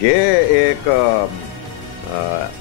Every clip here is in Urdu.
یہ ایک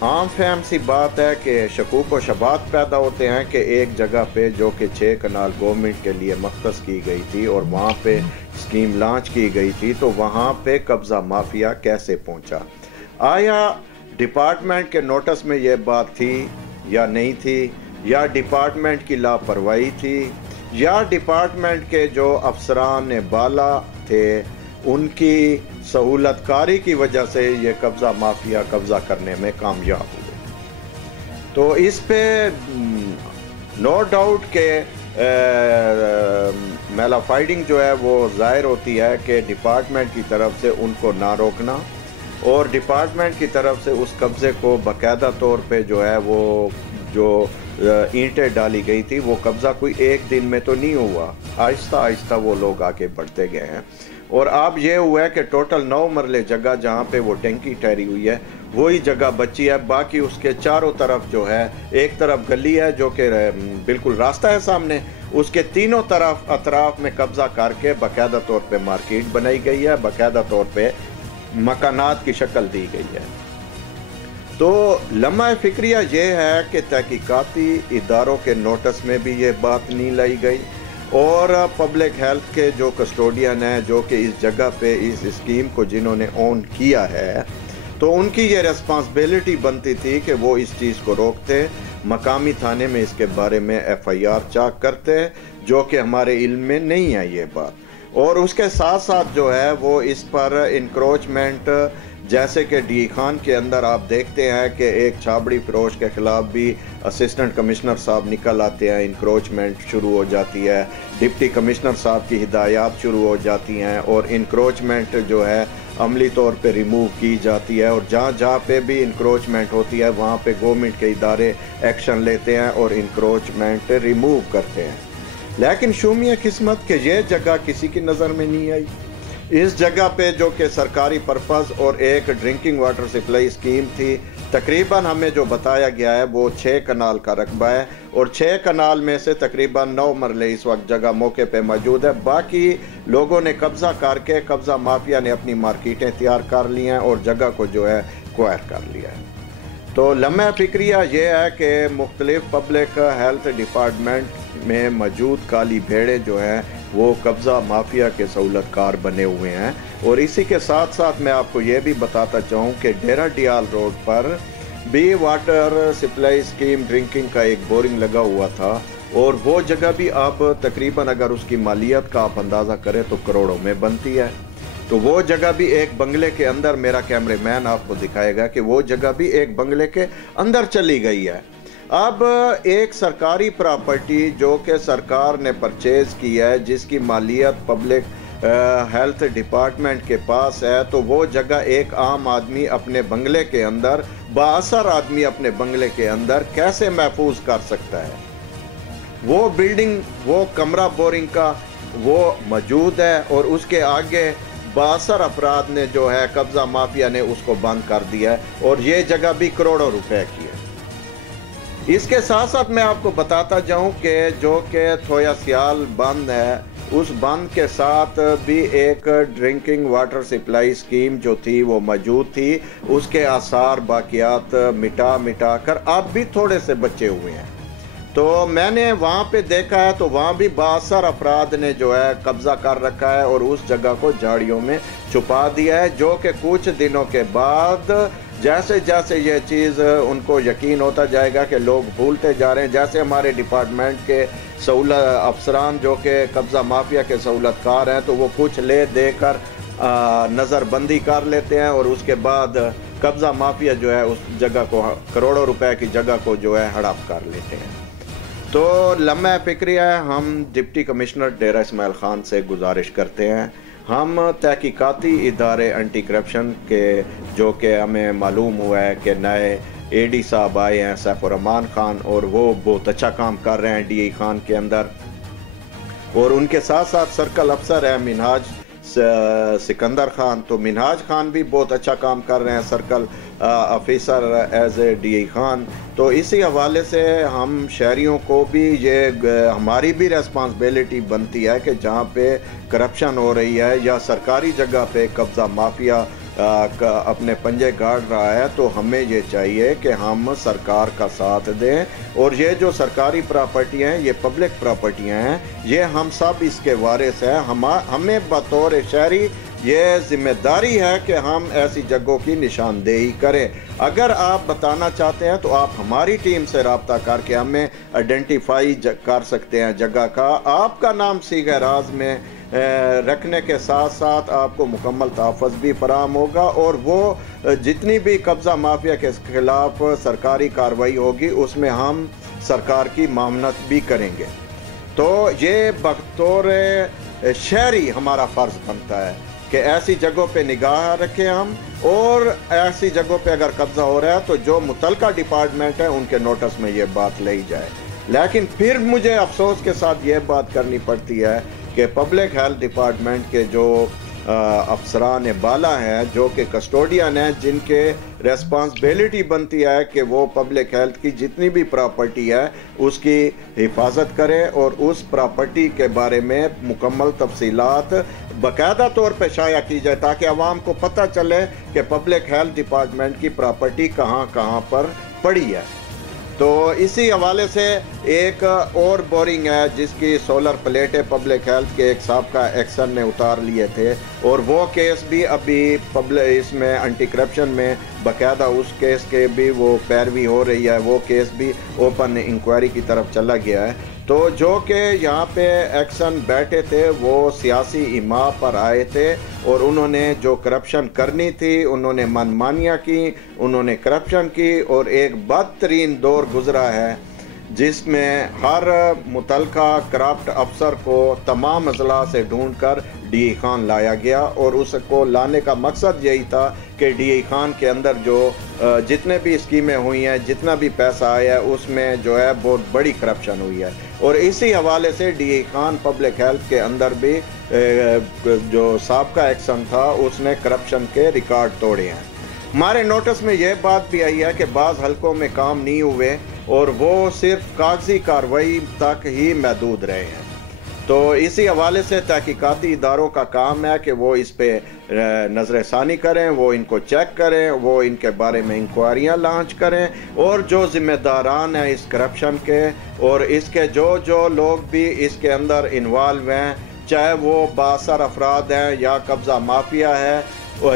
عام فہم سی بات ہے کہ شکوک و شبہات پیدا ہوتے ہیں کہ ایک جگہ پہ جو کہ 6 کنال گورنمنٹ کے لیے مختص کی گئی تھی اور وہاں پہ اسکیم لانچ کی گئی تھی، تو وہاں پہ قبضہ مافیا کیسے پہنچا؟ آیا ڈپارٹمنٹ کے نوٹس میں یہ بات تھی یا نہیں تھی، یا ڈپارٹمنٹ کی لاپرواہی تھی، یا ڈپارٹمنٹ کے جو افسران بالا تھے ان کی سہولت کاری کی وجہ سے یہ قبضہ مافیا قبضہ کرنے میں کامیاب ہوئے؟ تو اس پہ نو ڈاؤٹ کہ میلا فائڈنگ جو ہے وہ ظاہر ہوتی ہے کہ ڈپارٹمنٹ کی طرف سے ان کو نہ روکنا، اور ڈپارٹمنٹ کی طرف سے اس قبضے کو باقاعدہ طور پہ جو ہے وہ جو اینٹیں ڈالی گئی تھی وہ قبضہ کوئی ایک دن میں تو نہیں ہوا، آہستہ آہستہ وہ لوگ آگے بڑھتے گئے ہیں۔ اور اب یہ ہوا ہے کہ ٹوٹل 9 مرلے جگہ جہاں پہ وہ ٹینکی ٹھہری ہوئی ہے وہی جگہ بچی ہے، باقی اس کے چاروں طرف جو ہے، ایک طرف گلی ہے جو کہ بالکل راستہ ہے سامنے، اس کے تینوں طرف اطراف میں قبضہ کر کے باقاعدہ طور پہ مارکیٹ بنائی گئی ہے، باقاعدہ طور پہ مکانات کی شکل دی گئی ہے۔ تو لمحہ فکریہ یہ ہے کہ تحقیقاتی اداروں کے نوٹس میں بھی یہ بات نہیں لائی گئی، اور پبلک ہیلتھ کے جو کسٹوڈین ہیں جو کہ اس جگہ پہ اس اسکیم کو جنہوں نے اون کیا ہے، تو ان کی یہ ریسپانسبلٹی بنتی تھی کہ وہ اس چیز کو روکتے، مقامی تھانے میں اس کے بارے میں FIR چاک کرتے، جو کہ ہمارے علم میں نہیں ہے یہ بات۔ اور اس کے ساتھ ساتھ جو ہے وہ اس پر انکروچمنٹ، جیسے کہ ڈی خان کے اندر آپ دیکھتے ہیں کہ ایک چھابڑی فروش کے خلاف بھی اسسٹنٹ کمشنر صاحب نکل آتے ہیں، انکروچمنٹ شروع ہو جاتی ہے، ڈپٹی کمشنر صاحب کی ہدایات شروع ہو جاتی ہیں، اور انکروچمنٹ جو ہے عملی طور پہ ریموو کی جاتی ہے، اور جہاں جہاں پہ بھی انکروچمنٹ ہوتی ہے وہاں پہ گورنمنٹ کے ادارے ایکشن لیتے ہیں اور انکروچمنٹ ریموو کرتے ہیں۔ لیکن شومیہ قسمت کہ یہ جگہ کسی کی نظر میں نہیں آئی۔ اس جگہ پہ جو کہ سرکاری پرپز اور ایک ڈرنکنگ واٹر سپلائی اسکیم تھی، تقریباً ہمیں جو بتایا گیا ہے وہ 6 کنال کا رقبہ ہے، اور 6 کنال میں سے تقریباً 9 مرلے اس وقت جگہ موقع پہ موجود ہے، باقی لوگوں نے قبضہ کر کے، قبضہ مافیا نے اپنی مارکیٹیں تیار کر لی ہیں اور جگہ کو جو ہے ایکوائر کر لیا ہے۔ تو لمحہ فکریہ یہ ہے کہ مختلف پبلک ہیلتھ ڈپارٹمنٹ میں موجود کالی بھیڑے جو ہیں وہ قبضہ مافیا کے سہولت کار بنے ہوئے ہیں۔ اور اسی کے ساتھ ساتھ میں آپ کو یہ بھی بتاتا چاہوں کہ ڈیرہ ڈیال روڈ پر بھی واٹر سپلائی اسکیم ڈرنکنگ کا ایک بورنگ لگا ہوا تھا، اور وہ جگہ بھی اب تقریباً اگر اس کی مالیت کا آپ اندازہ کریں تو کروڑوں میں بنتی ہے۔ تو وہ جگہ بھی ایک بنگلے کے اندر، میرا کیمرے مین آپ کو دکھائے گا کہ وہ جگہ بھی ایک بنگلے کے اندر چلی گئی ہے۔ اب ایک سرکاری پراپرٹی جو کہ سرکار نے پرچیز کی ہے، جس کی مالیت پبلک ہیلتھ ڈپارٹمنٹ کے پاس ہے، تو وہ جگہ ایک عام آدمی اپنے بنگلے کے اندر، بااثر آدمی اپنے بنگلے کے اندر کیسے محفوظ کر سکتا ہے؟ وہ بلڈنگ، وہ کمرہ بورنگ کا وہ موجود ہے، اور اس کے آگے بااثر افراد نے جو ہے قبضہ مافیا نے اس کو بند کر دیا ہے، اور یہ جگہ بھی کروڑوں روپے کی ہے۔ اس کے ساتھ ساتھ میں آپ کو بتاتا جاؤں کہ جو کہ تھویا سیال بند ہے، اس بند کے ساتھ بھی ایک ڈرنکنگ واٹر سپلائی اسکیم جو تھی وہ موجود تھی، اس کے آثار باقیات مٹا کر اب بھی تھوڑے سے بچے ہوئے ہیں۔ تو میں نے وہاں پہ دیکھا ہے تو وہاں بھی بااثر افراد نے جو ہے قبضہ کر رکھا ہے اور اس جگہ کو جھاڑیوں میں چھپا دیا ہے، جو کہ کچھ دنوں کے بعد جیسے جیسے یہ چیز ان کو یقین ہوتا جائے گا کہ لوگ بھولتے جا رہے ہیں، جیسے ہمارے ڈپارٹمنٹ کے افسران جو کہ قبضہ مافیا کے سہولت کار ہیں، تو وہ کچھ لے دے کر نظر بندی کر لیتے ہیں، اور اس کے بعد قبضہ مافیا جو ہے اس جگہ کو، کروڑوں روپے کی جگہ کو جو ہے ہڑپ کر لیتے ہیں۔ تو لمحہ فکریہ ہے، ہم ڈپٹی کمشنر ڈیرہ اسماعیل خان سے گزارش کرتے ہیں، ہم تحقیقاتی ادارے اینٹی کرپشن کے جو کہ ہمیں معلوم ہوا ہے کہ نئے AD صاحب آئے ہیں سیف الرحمان خان، اور وہ بہت اچھا کام کر رہے ہیں DI خان کے اندر، اور ان کے ساتھ ساتھ سرکل افسر ہے منہاج سکندر خان، تو منہاج خان بھی بہت اچھا کام کر رہے ہیں circle officer as a DI Khan. تو اسی حوالے سے ہم شہریوں کو بھی یہ ہماری بھی ریسپانسبلٹی بنتی ہے کہ جہاں پہ کرپشن ہو رہی ہے یا سرکاری جگہ پہ قبضہ مافیا اپنے پنجے گاڑ رہا ہے تو ہمیں یہ چاہیے کہ ہم سرکار کا ساتھ دیں، اور یہ جو سرکاری پراپرٹی ہیں یہ پبلک پراپرٹیاں ہیں، یہ ہم سب اس کے وارث ہیں۔ ہمیں بطور شہری یہ ذمہ داری ہے کہ ہم ایسی جگہوں کی نشاندہی کریں۔ اگر آپ بتانا چاہتے ہیں تو آپ ہماری ٹیم سے رابطہ کر کے ہمیں آئیڈینٹیفائی کر سکتے ہیں جگہ کا۔ آپ کا نام صیغہ راز میں رکھنے کے ساتھ ساتھ آپ کو مکمل تحفظ بھی فراہم ہوگا، اور وہ جتنی بھی قبضہ مافیا کے خلاف سرکاری کارروائی ہوگی اس میں ہم سرکار کی معاونت بھی کریں گے۔ تو یہ بطور شہری ہمارا فرض بنتا ہے کہ ایسی جگہوں پہ نگاہ رکھیں ہم، اور ایسی جگہوں پہ اگر قبضہ ہو رہا ہے تو جو متعلقہ ڈپارٹمنٹ ہے ان کے نوٹس میں یہ بات لئی جائے۔ لیکن پھر مجھے افسوس کے ساتھ یہ بات کرنی پڑتی ہے کہ پبلک ہیلتھ ڈپارٹمنٹ کے جو افسران بالا ہیں، جو کہ کسٹوڈین ہیں، جن کے ریسپانسبلٹی بنتی ہے کہ وہ پبلک ہیلتھ کی جتنی بھی پراپرٹی ہے اس کی حفاظت کریں اور اس پراپرٹی کے بارے میں مکمل تفصیلات باقاعدہ طور پہ شائع کی جائے تاکہ عوام کو پتہ چلے کہ پبلک ہیلتھ ڈپارٹمنٹ کی پراپرٹی کہاں کہاں پر پڑی ہے۔ تو اسی حوالے سے ایک اور بورنگ ہے جس کی سولر پلیٹ ہے پبلک ہیلتھ کے ایک سابقہ ایکشن نے اتار لیے تھے، اور وہ کیس بھی ابھی اس میں انٹی کرپشن میں باقاعدہ اس کیس کے بھی وہ پیروی ہو رہی ہے، وہ کیس بھی اوپن انکوائری کی طرف چلا گیا ہے۔ تو جو کہ یہاں پہ ایکشن بیٹھے تھے وہ سیاسی ایما پر آئے تھے، اور انہوں نے جو کرپشن کرنی تھی انہوں نے من مانیاں کی، انہوں نے کرپشن کی، اور ایک بدترین دور گزرا ہے جس میں ہر متعلقہ کرپٹ افسر کو تمام اضلاع سے ڈھونڈ کر ڈی ای خان لایا گیا، اور اس کو لانے کا مقصد یہی تھا کہ ڈی ای خان کے اندر جو جتنے بھی اسکیمیں ہوئی ہیں، جتنا بھی پیسہ آیا ہے اس میں جو ہے بہت بڑی کرپشن ہوئی ہے، اور اسی حوالے سے D E Khan public health کے اندر بھی جو سابقہ ایکشن تھا اس نے کرپشن کے ریکارڈ توڑے ہیں۔ ہمارے نوٹس میں یہ بات بھی آئی ہے کہ بعض حلقوں میں کام نہیں ہوئے اور وہ صرف کاغذی کارروائی تک ہی محدود رہے ہیں۔ تو اسی حوالے سے تحقیقاتی اداروں کا کام ہے کہ وہ اس پہ نظر ثانی کریں، وہ ان کو چیک کریں، وہ ان کے بارے میں انکوائریاں لانچ کریں، اور جو ذمہ داران ہیں اس کرپشن کے اور اس کے جو لوگ بھی اس کے اندر انوالو ہیں، چاہے وہ بااثر افراد ہیں یا قبضہ مافیا ہے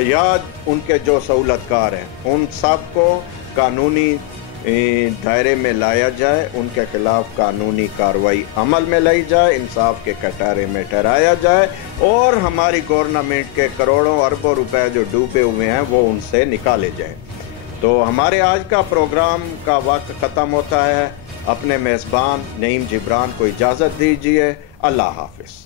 یا ان کے جو سہولت کار ہیں، ان سب کو قانونی دائرے میں لایا جائے، ان کے خلاف قانونی کارروائی عمل میں لائی جائے، انصاف کے کٹارے میں ٹھہرایا جائے، اور ہماری گورنمنٹ کے کروڑوں اربوں روپے جو ڈوبے ہوئے ہیں وہ ان سے نکالے جائیں۔ تو ہمارے آج کا پروگرام کا وقت ختم ہوتا ہے۔ اپنے میزبان نعیم جبران کو اجازت دیجیے۔ اللہ حافظ۔